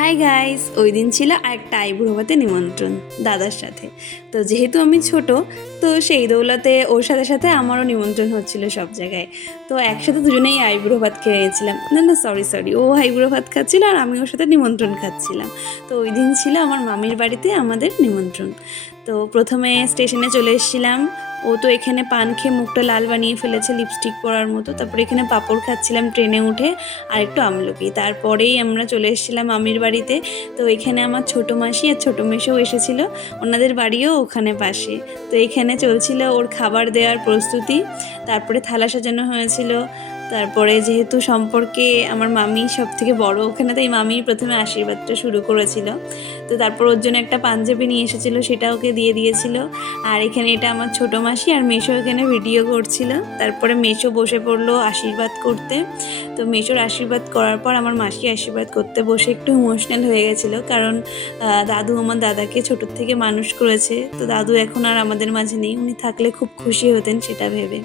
Hi guys, ওই দিন ছিল একটা আইবুড়ো ভাতে নিমন্ত্রণ দাদার সাথে। তো যেহেতু আমি ছোট, তো সেই দৌলতে ওর সাথে সাথে আমারও নিমন্ত্রণ হচ্ছিল সব জায়গায়। তো একসাথে দুজনেই আইবুড়ো ভাত খেয়েছিলাম। না সরি, ও আইবুড়ো ভাত খাচ্ছিল আর আমি ওর সাথে নিমন্ত্রণ খাচ্ছিলাম। তো ওই দিন ছিল আমার মামির বাড়িতে আমাদের নিমন্ত্রণ। তো প্রথমে স্টেশনে চলে এসেছিলাম। ও তো এখানে পান খেয়ে মুখটা লাল বানিয়ে ফেলেছে লিপস্টিক পরার মতো। তারপরে এখানে পাঁপড় খাচ্ছিলাম ট্রেনে উঠে, আর একটু আমলকি। তারপরেই আমরা চলে এসেছিলাম মামির বাড়িতে। তো এখানে আমার ছোটো মাসি আর ছোটো মেসোও এসেছিলো, ওনাদের বাড়িও ওখানে পাশে। তো এখানে চলছিল ওর খাবার দেওয়ার প্রস্তুতি। তারপরে থালা সাজানো হয়েছিল। তারপরে যেহেতু সম্পর্কে আমার মামি সব থেকে বড় ওখানে, তাই মামি প্রথমে আশীর্বাদটা শুরু করেছিল। তো তারপর ওর জন্য একটা পাঞ্জাবি নিয়ে এসেছিলো, সেটা ওকে দিয়ে দিয়েছিল। আর এখানে এটা আমার ছোটো মাসি, আর মেসো এখানে ভিডিও করছিল। তারপরে মেসো বসে পড়লো আশীর্বাদ করতে। তো মেসোর আশীর্বাদ করার পর আমার মাসি আশীর্বাদ করতে বসে একটু ইমোশনাল হয়ে গেছিলো, কারণ দাদু আমার দাদাকে ছোটোর থেকে মানুষ করেছে। তো দাদু এখন আর আমাদের মাঝে নেই, উনি থাকলে খুব খুশি হতেন সেটা ভেবে।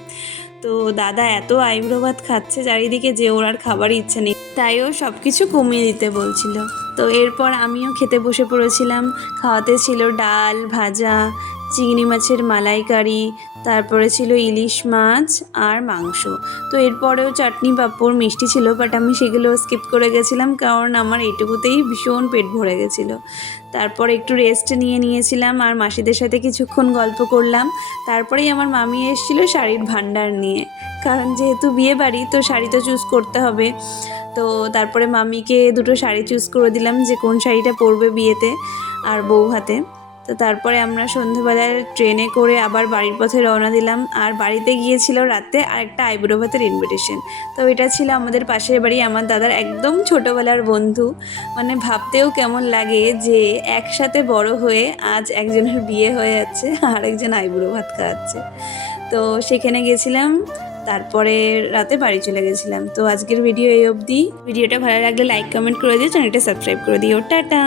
তো দাদা এত আইবুড়ো ভাত খাচ্ছে চারিদিকে যে ওর আর খাবারই ইচ্ছে নেই, তাই ও সব কিছু কমিয়ে দিতে বলছিল। তো এরপর আমিও খেতে বসে পড়েছিলাম। খাওয়াতে ছিল ডাল ভাজা, চিংড়ি মাছের মালাইকারি, তারপরে ছিল ইলিশ মাছ আর মাংস। তো এরপরেও চাটনি পাঁপড় মিষ্টি ছিল, বাট আমি সেগুলো স্কিপ করে গেছিলাম, কারণ আমার এইটুকুতেই ভীষণ পেট ভরে গেছিলো। তারপর একটু রেস্ট নিয়েছিলাম আর মাসিদের সাথে কিছুক্ষণ গল্প করলাম। তারপরেই আমার মামি এসেছিলো শাড়ির ভান্ডার নিয়ে, কারণ যেহেতু বিয়ে বাড়ি তো শাড়ি তো চুজ করতে হবে। তো তারপরে মামিকে দুটো শাড়ি চুজ করে দিলাম যে কোন শাড়িটা পরবে বিয়েতে আর বউ ভাতে। তো তারপরে আমরা সন্ধ্যেবেলায় ট্রেনে করে আবার বাড়ির পথে রওনা দিলাম। আর বাড়িতে গিয়েছিল রাতে আর একটা আইবুড়ো ভাতের ইনভিটেশন। তো এটা ছিল আমাদের পাশের বাড়ি আমার দাদার একদম ছোটোবেলার বন্ধু। মানে ভাবতেও কেমন লাগে যে একসাথে বড় হয়ে আজ একজনের বিয়ে হয়ে যাচ্ছে আর একজন আইবুড়ো ভাত খাওয়াচ্ছে। তো সেখানে গেছিলাম, তারপরে রাতে বাড়ি চলে গেছিলাম। তো আজকের ভিডিও এই অবধি। ভিডিওটা ভালো লাগলে লাইক কমেন্ট করে দিও, চ্যানেলটা সাবস্ক্রাইব করে দিও। টাটা।